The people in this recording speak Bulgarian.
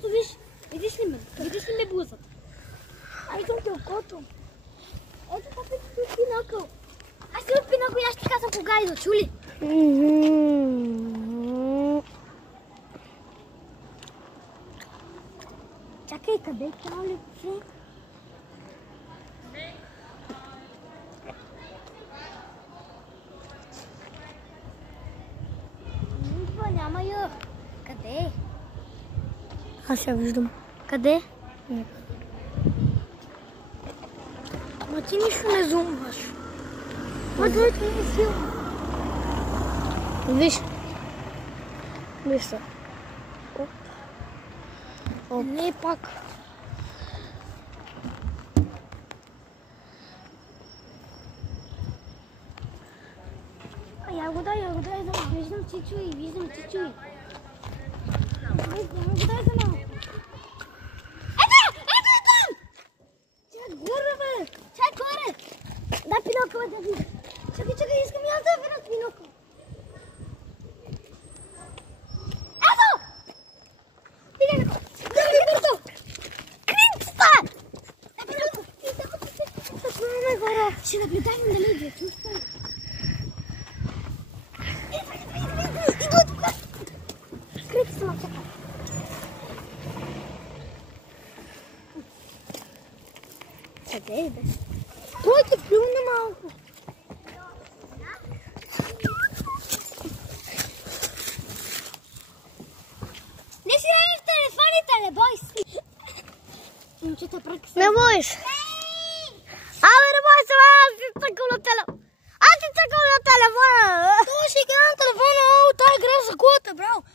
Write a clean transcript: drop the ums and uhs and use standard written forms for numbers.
Тото, виж. Видиш ли ме? Видиш ли ме бузата? Ай, съм те окото. Ето така ти от Пинокъл. Аз си от Пинокъл и аз ти казвам кога идва, чули? Чакай, къде е това лице? Няма я. Къде е? Аз я виждам. Къде? Ма ти нищо не зумваш. Ма той не е силно. Виж. Виж се. Не пак. Ягода, виждам чичуи, Ето там! Чакай горе, бе! Чакай горе! Дай Пинокъл да видя. Чакай, искам и аз да видя Пинокъл. Ето! Видя го! Ето! Крипста! Ще наблюдавам дали идва, чувствам. Къде е, бе? Той те плюна малко. Не си дай в телефоните, не бой си. Момчета, пръкса. Не бойш. Абе, не бой се, аз ти цъкам на телефона. Аз ти цъкам на телефона. Това ще игра на телефона, той игра за кулата, браво.